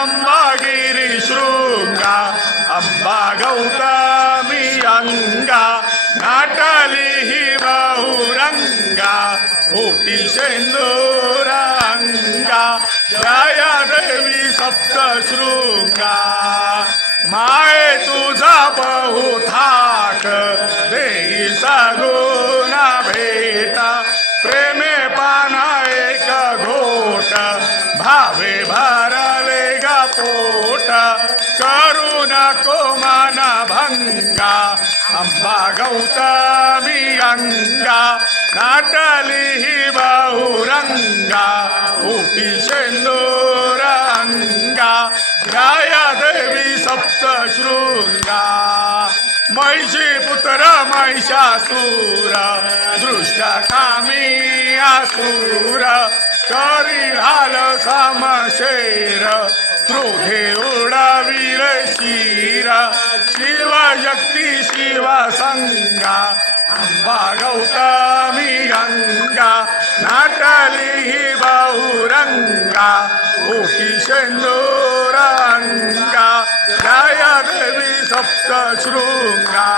अंबागिरी शृंगा अंबा गौतमी अंगा नाटली ही बहुरंगा ओटी शेंदुरांगा जय देवी सप्तशृंगा माये तुझा बहुथाट देई सगुण भेटा प्रेमे पाना एक घोट भावे भरले गा पोट करू नको मन भंगा अंबा गौतमी अंगा नाटली ही बहुरंगा ओटी शेंदुरांगा जय देवी सप्तशृंगा महिषी पुत्र महिषासूर दृष्टकामी असुर करी हाल समशेर क्रोधे उडवीर शिर शिवशक्ती शिवसंगा अंबा गौतमी गंगा नाटली ही बहुरंगा ओटी शेंदुरांगा जय देवी सप्तशृंगा